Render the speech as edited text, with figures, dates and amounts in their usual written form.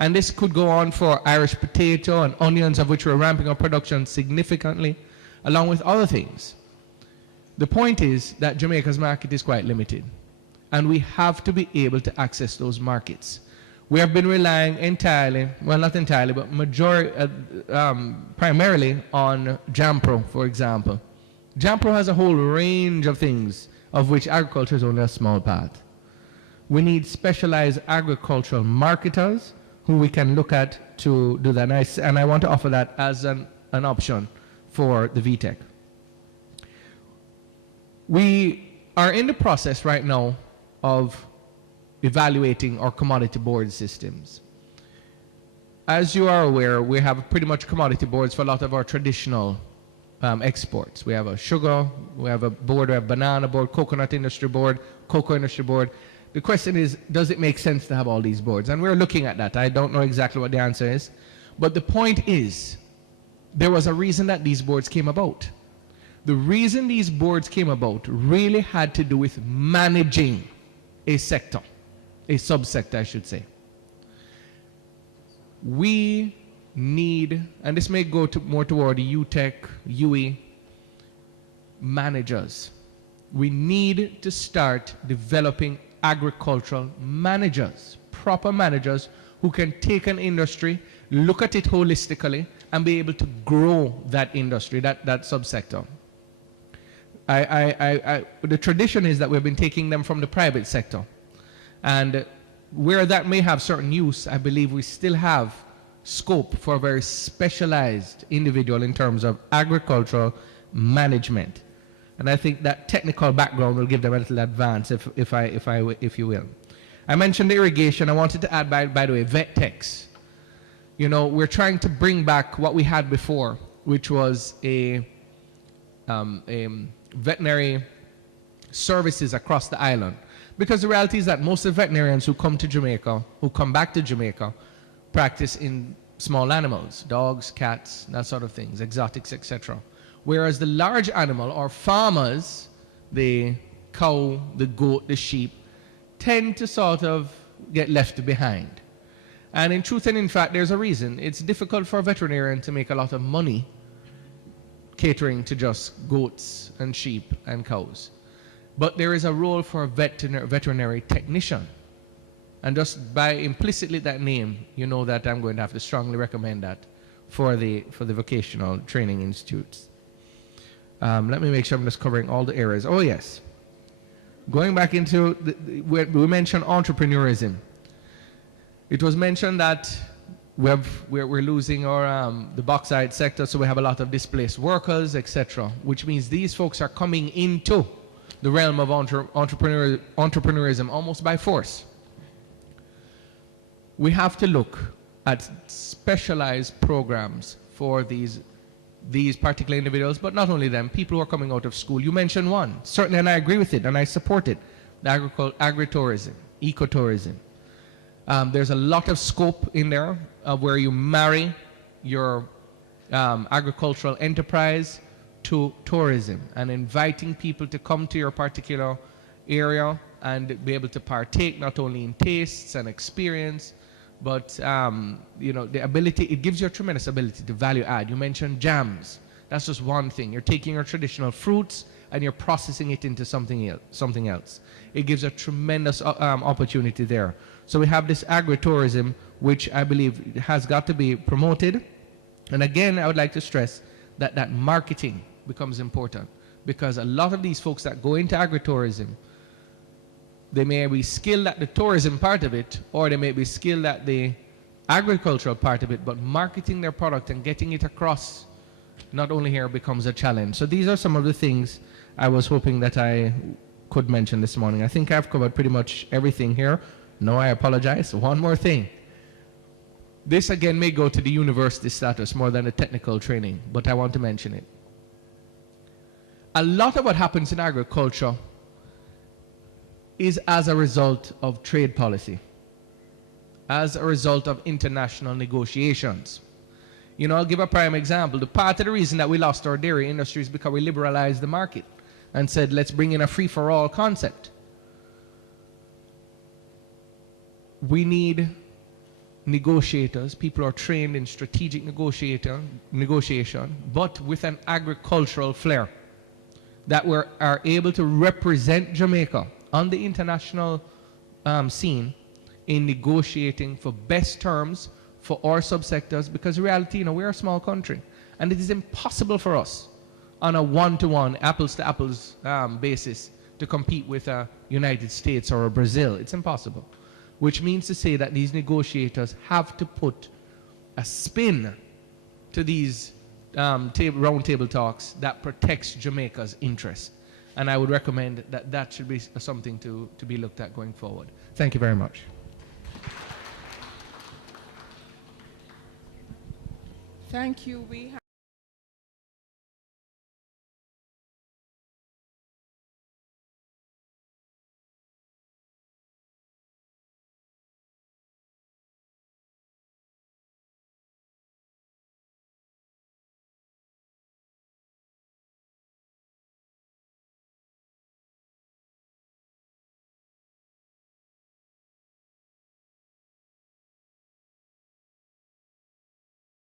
And this could go on for Irish potato and onions, of which we're ramping up production significantly, along with other things. The point is that Jamaica's market is quite limited, and we have to be able to access those markets. We have been relying entirely, well, not entirely, but primarily on JAMPRO, for example. JAMPRO has a whole range of things, of which agriculture is only a small part. We need specialized agricultural marketers who we can look at to do that. And I want to offer that as an option for the VTech. We are in the process right now of evaluating our commodity board systems. As you are aware, we have pretty much commodity boards for a lot of our traditional exports. We have a sugar, we have a board, we have banana board, coconut industry board, cocoa industry board. The question is, does it make sense to have all these boards? And we're looking at that. I don't know exactly what the answer is. But the point is, there was a reason that these boards came about. The reason these boards came about really had to do with managing a sector, a subsector, I should say. We need, and this may go more toward the UTech, UE, managers. We need to start developing agricultural managers, proper managers who can take an industry, look at it holistically, and be able to grow that industry, that subsector. The tradition is that we've been taking them from the private sector. And where that may have certain use, I believe we still have scope for a very specialized individual in terms of agricultural management. And I think that technical background will give them a little advance, if you will. I mentioned the irrigation. I wanted to add, by the way, vet techs. You know, we're trying to bring back what we had before, which was a veterinary services across the island. Because the reality is that most of the veterinarians who come to Jamaica, who come back to Jamaica, practice in small animals, dogs, cats, that sort of things, exotics, etc. Whereas the large animal, or farmers, the cow, the goat, the sheep, tend to sort of get left behind. And in truth and in fact, there's a reason. It's difficult for a veterinarian to make a lot of money catering to just goats and sheep and cows. But there is a role for a veterinary technician. And just by implicitly that name, you know that I'm going to have to strongly recommend that for the vocational training institutes. Let me make sure I'm just covering all the areas. Oh yes. Going back into, we mentioned entrepreneurism. It was mentioned that we're losing our the bauxite sector, so we have a lot of displaced workers, etc., which means these folks are coming into the realm of entrepreneurism almost by force. We have to look at specialized programs for these particular individuals, but not only them, people who are coming out of school. You mentioned one, certainly, and I agree with it, and I support it, the agritourism, ecotourism. There's a lot of scope in there where you marry your agricultural enterprise to tourism and inviting people to come to your particular area and be able to partake not only in tastes and experience, but you know, the ability, it gives you a tremendous ability to value add. You mentioned jams. That's just one thing. You're taking your traditional fruits and you're processing it into something else. It gives a tremendous opportunity there. So we have this agritourism, which I believe has got to be promoted. And again, I would like to stress that marketing becomes important, because a lot of these folks that go into agritourism, they may be skilled at the tourism part of it, or they may be skilled at the agricultural part of it, but marketing their product and getting it across, not only here, becomes a challenge. So these are some of the things I was hoping that I could mention this morning. I think I've covered pretty much everything here. No, I apologize. One more thing. This again may go to the university status more than the technical training, but I want to mention it. A lot of what happens in agriculture is as a result of trade policy, as a result of international negotiations. You know, I'll give a prime example. The part of the reason that we lost our dairy industry is because we liberalized the market and said, let's bring in a free-for-all concept. We need negotiators, people who are trained in strategic negotiation, but with an agricultural flair, that are able to represent Jamaica on the international scene in negotiating for best terms for our subsectors, because in reality, you know, we're a small country, and it is impossible for us on a one-to-one, apples-to-apples basis to compete with a United States or a Brazil. It's impossible. Which means to say that these negotiators have to put a spin to these round table talks that protects Jamaica's interests. And I would recommend that that should be something to be looked at going forward. Thank you very much. Thank you. We have